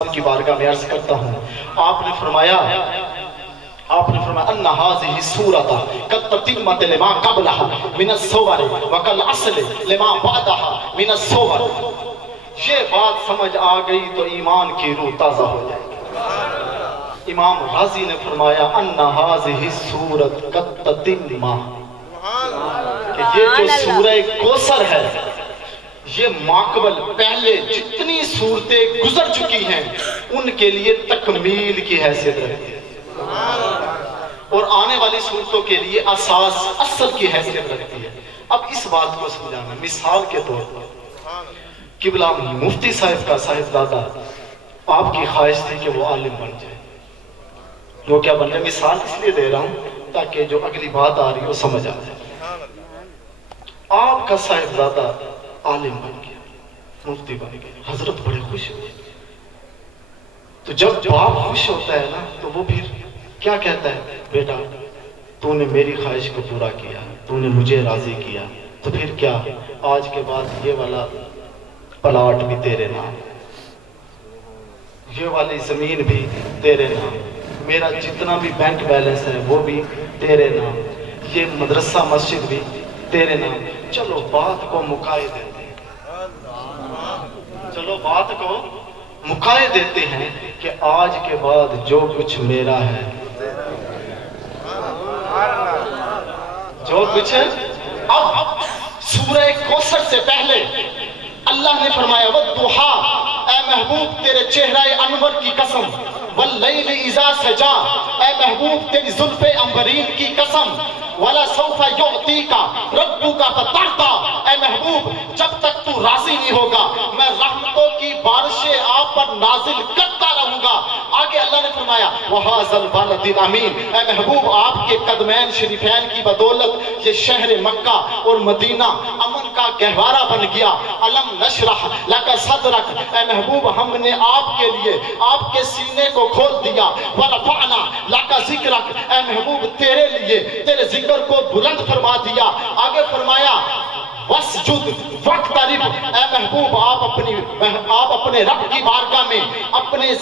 کی بارگاہ میں عرض کرتا ہوں، آپ نے فرمایا ان هذه السورۃ قد تتمت لما قبلها من الصور وكالعسل لما بعدها من الصور۔ یہ بات سمجھ آ گئی تو ایمان کی روح تازہ ہو جائے گی۔ امام رازی نے فرمایا ان هذه السورۃ قد تتمت، کہ یہ جو سورہ کوثر ہے، یہ ماقبل پہلے جتنی صورتیں گزر چکی ہیں ان کے لیے تکمیل کی حیثیت رکھتی ہے، اور آنے والی صورتوں کے لیے اساس اصل کی حیثیت رکھتی ہے۔ اب اس بات کو سمجھانا، مثال کے طور پر قبلہ مفتی صاحب کا صاحبزادہ، آپ کی خواہش تھی کہ وہ عالم بن جائے۔ وہ کیا بن جائے؟ مثال اس لیے دے رہا ہوں تاکہ جو اگلی بات آ رہی ہو سمجھ آ جائے۔ آپ کا صاحبزادہ عالم بن گیا، مفتی بن گیا، حضرت بڑے خوش ہوئے۔ تو جب باپ خوش ہوتا ہے نا تو وہ پھر کیا کہتا ہے؟ بیٹا تو نے میری خواہش کو پورا کیا، تو نے مجھے راضی کیا، تو پھر کیا آج کے بعد یہ والا پلاٹ بھی تیرے نام، یہ والی زمین بھی تیرے نام، میرا جتنا بھی بینک بیلنس ہے وہ بھی تیرے نام، یہ مدرسہ مسجد بھی تیرے نام۔ چلو بات کو مکائے دیتے ہیں، چلو بات کو مکائے دیتے ہیں کہ آج کے بعد جو کچھ میرا ہے، جو کچھ ہے۔ اب سورہ کوثر سے پہلے اللہ نے فرمایا وَالضُّحَىٰ، اے محبوب تیرے چہرہ انور کی قسم، وَاللَّيْلِ اِذَا سَجَىٰ، اے محبوب تیری زلف عنبرین کی قسم، وَلَسَوْفَ يُعْطِيكَ رَبُّكَ فَتَرْضَىٰ، اے محبوب جب تک تو راضی نہیں ہوگا میں رحمتوں کی بارشیں آپ پر نازل کرتا رہوں گا۔ آگے اللہ نے فرمایا وَهَٰذَا الْبَلَدِ الْأَمِينَ، اے محبوب آپ کے قدمین شریفین کی بدولت یہ شہر مکہ اور مدینہ امن کا گہوارہ بن گیا۔ الم نشرح لک صدرک، اے محبوب ہم نے آپ کے لیے آپ کے سینے کو کھول دیا۔ ورفعنا لک ذکرک، اے محبوب تیرے لیے تیرے ذکر کو بلند فرما دیا۔ آگے فرمایا وَاسْجُدْ وَاقْتَرِبْ، اے محبوب آپ اپنے رب کی بارگاہ میں اپنے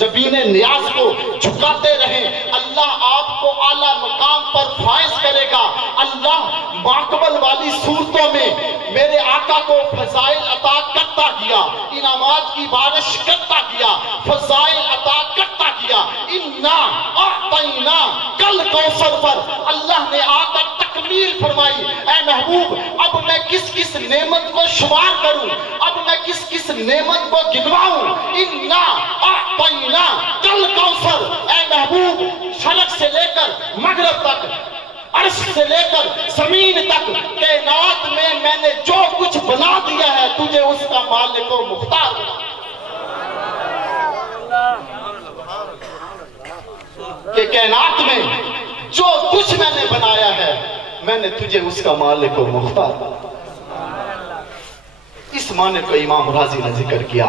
زبین نیاز کو جھکاتے رہیں، اللہ آپ کو اعلیٰ مقام پر فائز کرے گا۔ اللہ ماقبل والی صورتوں میں میرے آقا کو فضائل عطا کرتا گیا، انعامات کی بارش کرتا گیا، فضائل عطا کرتا گیا۔ اِنَّا أَعْطَيْنَا کل کوثر پر اللہ نے آ کر تکمیل فرمائی۔ اے محبوب اب میں کس کس نعمت کو شمار کروں، اب میں کس کس نعمت کو گنواؤں۔ اِنَّا أَعْطَيْنَا کل کوثر، اے محبوب شرق سے لے کر مغرب تک، عرش سے لے کر زمین تک کائنات میں نے جو کچھ بنا دیا ہے تجھے اس کا مالک و مختار بنا۔ کہ کائنات میں جو کچھ میں نے بنایا ہے میں نے تجھے اس کا مالک و مختار بنا۔ اس معنی کو امام رازی نے ذکر کیا۔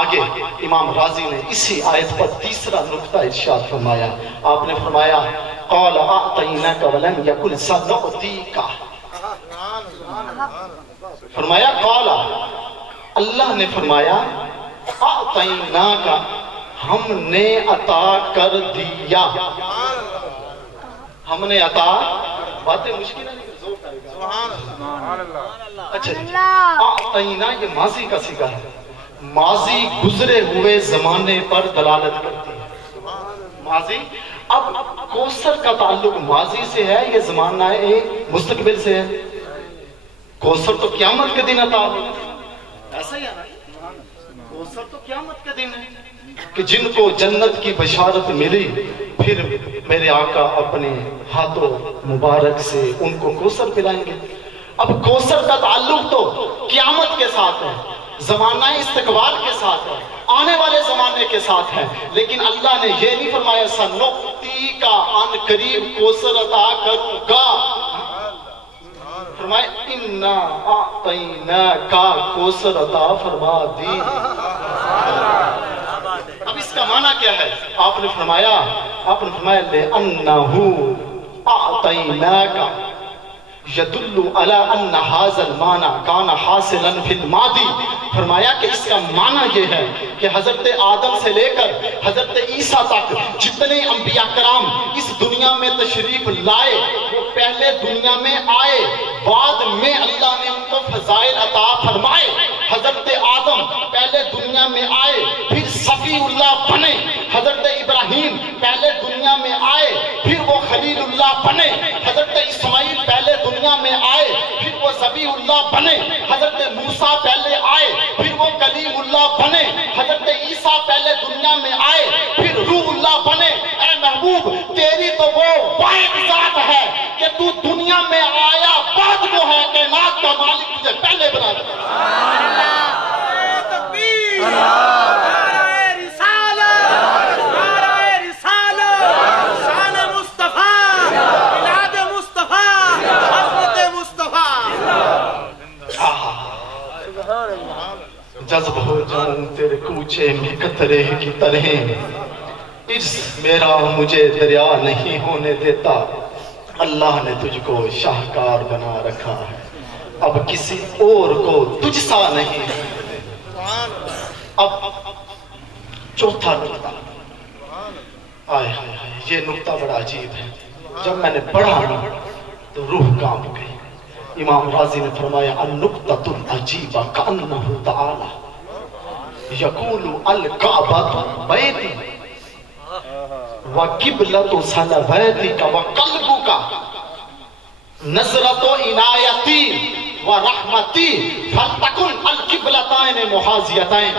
آگے امام رازی نے اسی آیت پر تیسرا نقطہ ارشاد فرمایا۔ آپ نے فرمایا قَالَ أَعْطَيْنَاكَ وَلَمْ يَكُنْ سَنُعْطِيكَ، فرمایا قَالَ، اللہ نے فرمایا أَعْطَيْنَاكَ، ہم نے عطا کر دیا، ہم نے عطا، باتیں مشکل ہے لیکن زور کرے گا۔ اچھا جی، اعطینا یہ ماضی کا صیغہ ہے، ماضی گزرے ہوئے زمانے پر دلالت کرتی ہے۔ ماضی، اب کوثر کا تعلق ماضی سے ہے یہ زمانہ مستقبل سے ہے؟ کوثر تو قیامت کے دن عطا ہوئی، ایسا ہی ہے نا؟ کوثر تو قیامت کے دن ہے کہ جن کو جنت کی بشارت ملی پھر میرے آقا اپنے ہاتھوں مبارک سے ان کو کوثر پلائیں گے۔ اب کوثر کا تعلق تو قیامت کے ساتھ ہے، زمانہ استقبال کے ساتھ ہے، آنے والے زمانے کے ساتھ ہے، لیکن اللہ نے یہ نہیں فرمایا سنُعْطِيكَ عن قریب کوثر عطا کروں گا، فرمایا اِنَّا أَعْطَيْنَاكَ کوثر عطا فرما دی۔ اب اس کا معنی کیا ہے؟ آپ نے فرمایا لِأَنَّهُ أَعْطَيْنَاكَ، یدل علی ان ھذا المعنی کان حاصلا فی الماضی، فرمایا کہ اس کا معنی یہ ہے کہ حضرت آدم سے لے کر حضرت عیسیٰ تک جتنے انبیاء کرام اس دنیا میں تشریف لائے وہ پہلے دنیا میں آئے، بعد میں اللہ نے ان کو فضائل عطا فرمائے۔ حضرت آدم پہلے دنیا میں آئے پھر صفی اللہ بنے، حضرت ابراہیم پہلے دنیا میں آئے پھر وہ خلیل اللہ بنے، حضرت اسماعیل پہلے دنیا میں آئے پھر وہ ذبیح اللہ بنے، حضرت موسیٰ پہلے آئے پھر وہ کلیم اللہ بنے، حضرت عیسیٰ پہلے دنیا میں آئے پھر روح اللہ بنے۔ اے محبوب تیری تو وہ واحد ذات ہے کہ تو دنیا میں آیا بعد جو ہے کائنات کا مالک تجھے پہلے بنا دیا۔ جذب ہو جاؤں تیرے کوچے میں قطرے کی طرح، عجز میرا مجھے دریا نہیں ہونے دیتا، اللہ نے تجھ کو شاہکار بنا رکھا ہے، اب کسی اور کو تجھ سا نہیں۔ اب چوتھا نقطہ، آئے یہ نقطہ بڑا عجیب ہے، جب میں نے پڑھا تو روح کانپ گئی۔ امام راضی نے فرمایا النقطۃ العجیبہ کأنہ تعالی یقول الکعبۃ بیتی وقبلۃ صلواتک وقلبک نظرۃ عنایتی ورحمتی فلتکن القبلتین محاذیتین۔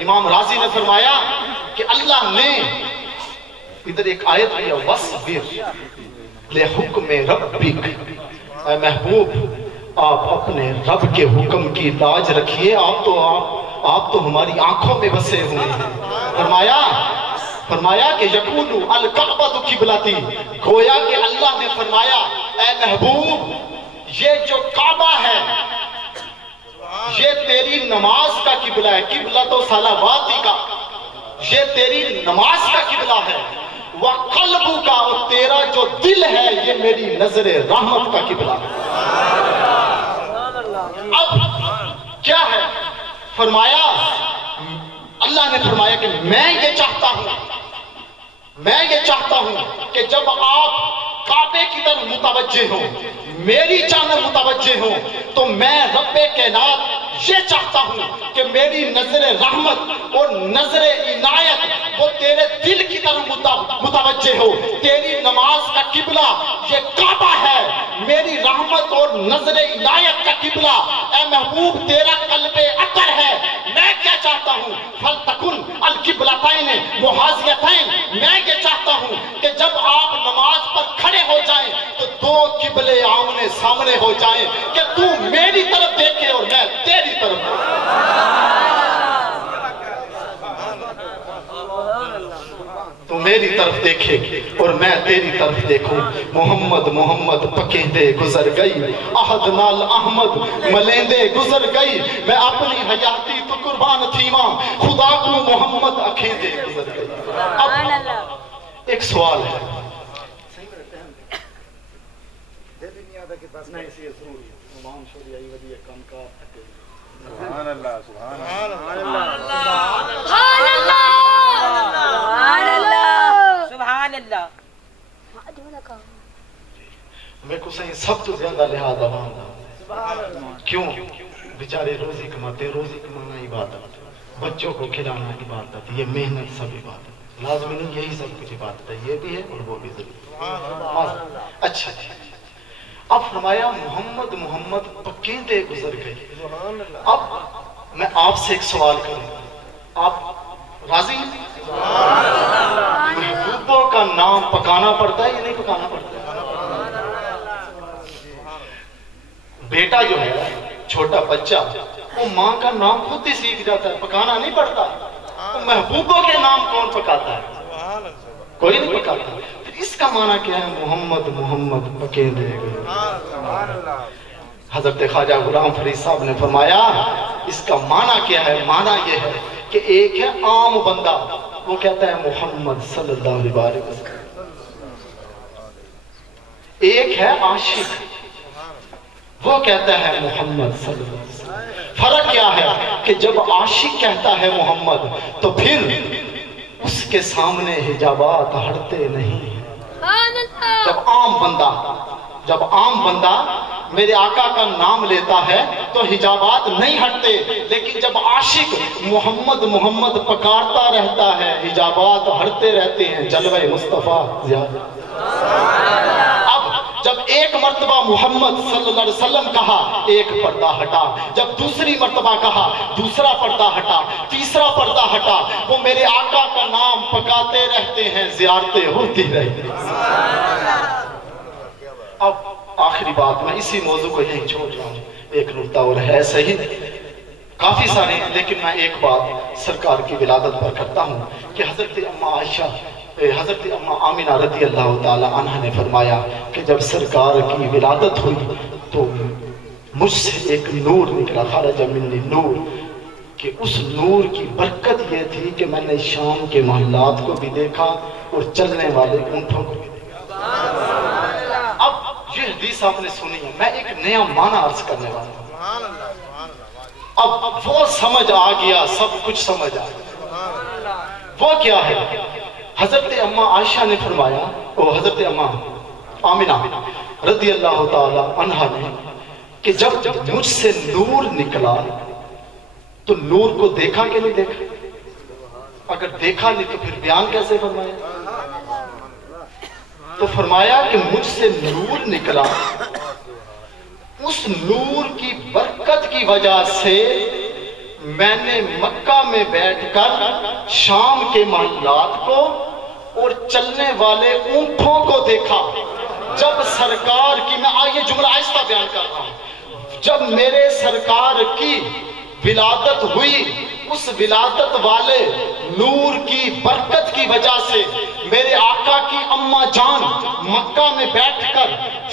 امام راضی نے فرمایا کہ اللہ نے ادھر ایک آیت ہے وَاصْبِرْ لِحُکْمِ رَبِّکَ، اے محبوب آپ اپنے رب کے حکم کی لاج رکھیے، آپ تو ہماری آنکھوں میں بسے ہوئے ہیں۔ فرمایا کہ یقول الکعبۃ قبلتی، گویا کہ اللہ نے فرمایا اے محبوب یہ جو کعبہ ہے یہ تیری نماز کا قبلہ ہے، قبلۃ صلواتی کا، یہ تیری نماز کا قبلہ ہے، وَقَلْبُ کا، اور تیرا جو دل ہے یہ میری نظر رحمت کا قبلہ ہے۔ اب کیا ہے؟ فرمایا اللہ نے فرمایا کہ میں یہ چاہتا ہوں کہ جب آپ کعبے کی طرف متوجہ ہوں، میری جانب متوجہ ہوں، تو میں رب کائنات یہ چاہتا ہوں کہ میری نظر رحمت اور نظر عنایت وہ تیرے دل کی طرف متوجہ ہو۔ تیری نماز کا قبلہ یہ کعبہ ہے، میری رحمت اور نظر عنایت کا قبلہ اے محبوب تیرا قلب اطہر ہے۔ میں کیا چاہتا ہوں؟ فَلْتَكُنْ الْقِبْلَتَيْنِ مُحَاذِيَتَيْنِ، میں یہ چاہتا ہوں کہ جب آپ نماز پر کھڑے ہو جائیں تو دو قبلے آمنے سامنے ہو جائیں، کہ تو میری طرف دیکھے اور میں تیری طرف تو میری طرف دیکھے اور میں تیری طرف دیکھوں۔ محمد پکیندے گزر گئی، احد نال احمد ملیندے گزر گئی، میں اپنی حیاتی تو قربان تھی ماں، خدا کو محمد اکھیندے گزر گئی۔ اب ایک سوال ہے، سبحان اللہ سبحان اللہ۔ میں کو صحیح سب تو زیادہ لحاظ آوان کیوں؟ بیچارے روزی کماتے، روزی کمانا عبادت، بچوں کو کھلانا عبادت، یہ محنت سب عبادت، لازمی نہیں یہی سب کچھ عبادت ہے، یہ بھی ہے اور وہ بھی ضروری۔ اچھا اب فرمایا محمد پکیندے گزر گئے۔ اب میں آپ سے ایک سوال کروں، آپ راضی ہیں؟ محبوبوں کا نام پکانا پڑتا ہے یا نہیں پکانا پڑتا ہے؟ بیٹا جو ہے چھوٹا بچہ وہ ماں کا نام خود ہی سیکھ جاتا ہے، پکانا نہیں پڑتا۔ محبوبوں کے نام کون پکاتا ہے؟ کوئی نہیں پکاتا۔ اس کا معنی کیا ہے؟ محمد پکیندے گئے۔ حضرت خواجہ غلام فرید صاحب نے فرمایا اس کا معنی کیا ہے؟ معنی یہ ہے کہ ایک ہے عام بندہ، وہ کہتا ہے محمد صلی اللہ علیہ وسلم، ایک ہے عاشق، وہ کہتا ہے محمد صلی اللہ علیہ وسلم۔ فرق کیا ہے کہ جب عاشق کہتا ہے محمد تو پھر اس کے سامنے حجابات ہٹتے نہیں۔ جب عام بندہ میرے آقا کا نام لیتا ہے تو حجابات نہیں ہٹتے، لیکن جب عاشق محمد محمد پکارتا رہتا ہے حجابات ہٹتے رہتے ہیں، جلوہ مصطفیٰ زیادہ۔ اب جب ایک مرتبہ محمد صلی اللہ علیہ وسلم کہا ایک پردہ ہٹا، جب دوسری مرتبہ کہا دوسرا پردہ ہٹا، تیسرا پردہ ہٹا، وہ میرے آقا کا نام پکاتے رہتے ہیں، زیارتیں ہوتی رہتی ہیں۔ اب آخری بات، میں اسی موضوع کو یہیں چھوڑ رہا ہوں، ایک نقطہ اور ہے صحیح، کافی سارے ہیں، لیکن میں ایک بات سرکار کی ولادت پر کرتا ہوں کہ حضرت اماں آمینہ رضی اللہ تعالی عنہ نے فرمایا کہ جب سرکار کی ولادت ہوئی تو مجھ سے ایک نور نکلا، خرج منی نور، کہ اس نور کی برکت یہ تھی کہ میں نے شام کے محلات کو بھی دیکھا اور چلنے والے اونٹوں کو بھی دیکھا۔ اب یہ حدیث آپ نے سنی ہے، میں ایک نیا معنی عرض کرنے والا ہوں۔ اب وہ سمجھ آ گیا، سب کچھ سمجھ آ گیا۔ وہ کیا ہے؟ حضرت اماں عائشہ نے فرمایا، حضرت اماں آمینہ رضی اللہ تعالی عنہ نے، کہ جب مجھ سے نور نکلا تو نور کو دیکھا کہ نہیں دیکھا؟ اگر دیکھا نہیں تو پھر بیان کیسے فرمایا؟ تو فرمایا کہ مجھ سے نور نکلا، اس نور کی برکت کی وجہ سے میں نے مکہ میں بیٹھ کر شام کے محلات کو اور چلنے والے اونٹوں کو دیکھا۔ جب سرکار کی، میں آئیے جملہ آہستہ بیان کر رہا ہوں، جب میرے سرکار کی ولادت ہوئی، اس ولادت والے نور کی برکت کی وجہ سے میرے آقا کی اماں جان مکہ میں بیٹھ کر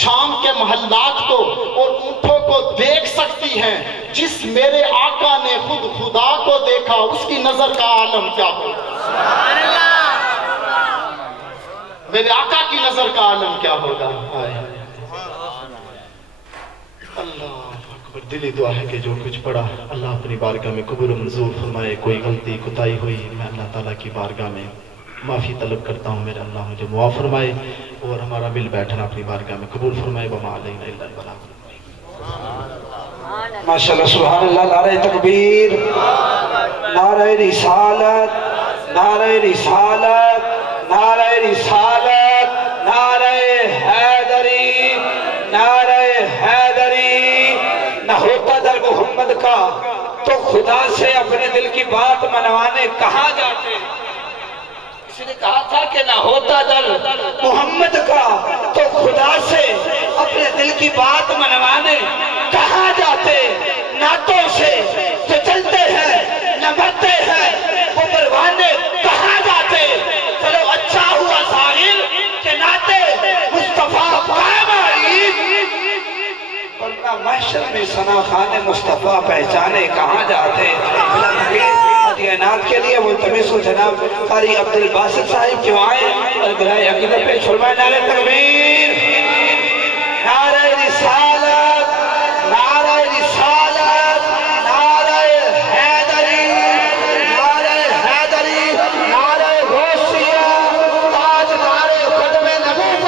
شام کے محلات کو اور اونٹوں کو دیکھ سکتی ہیں۔ جس میرے آقا نے خود خدا کو دیکھا، اس کی نظر کا عالم کیا ہوگا؟ میرے آقا کی نظر کا عالم کیا ہوگا؟ اللہ اکبر۔ دلی دعا ہے کہ جو کچھ پڑھا اللہ اپنی بارگاہ میں قبول و منظور فرمائے۔ کوئی غلطی کوتاہی ہوئی میں اللہ تعالیٰ کی بارگاہ میں معافی طلب کرتا ہوں، میرا اللہ مجھے معاف فرمائے اور ہمارا مل بیٹھنا اپنی بارگاہ میں قبول فرمائے۔ وما علینا الا البلاغ۔ ماشاءاللہ، سبحان اللہ، نعرہ تکبیر، نعرہ رسالت، نعرہ رسالت، نعرہ رسالت، نعرہ حیدری، نعرہ حیدری۔ نہ ہوتا در محمد کا تو خدا سے اپنے دل کی بات منوانے کہاں جاتے؟ کسی نے کہا تھا کہ نہ ہوتا در محمد کا تو خدا سے اپنے دل کی بات منوانے کہاں جاتے؟ نعتوں سے تو چلتے ہیں، نہ مرتے ہیں، وہ پروانے کہاں جاتے؟ چلو اچھا ہوا ساحل کہ نعتے مصطفیٰ قائم آئی، ورنہ محشر میں ثنا خان مصطفیٰ پہچانے کہاں جاتے؟ مدینات کے لیے ملتمس ہوں جناب قاری عبدالباسط صاحب جو آئے اور برائے عقیدت پیش فرمائے۔ نعرہ تکبیر، نعرہ رسالت، نعرہ رسالت، نعرہ حیدری، نعرہ حیدری، نعرہ غوثیہ، تاجدار قدم نبوت۔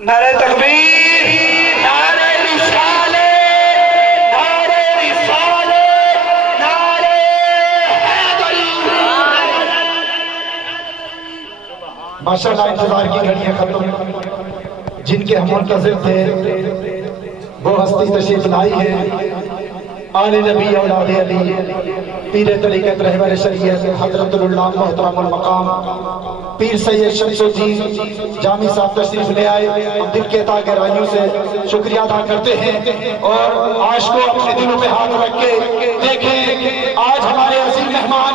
نعرہ تکبیر، نعرہ رسالت، نعرہ رسالت، نعرہ حیدری۔ ماشاءاللہ، انتظار کی گھڑیاں ختم، جن کے ہم منتظر تھے وہ ہستی تشریف لائی ہے، آل نبی اولاد علی، پیر طریقت رہبر شریعت حضرت اللہ محترم المقام پیر سید شمس الدین جامی صاحب تشریف لے آئے۔ ہم دل کے عطا گہرائیوں سے شکریہ ادا کرتے ہیں اور آج کو اپنے دلوں پہ ہاتھ رکھ کے دیکھیں، آج ہمارے عظیم مہمان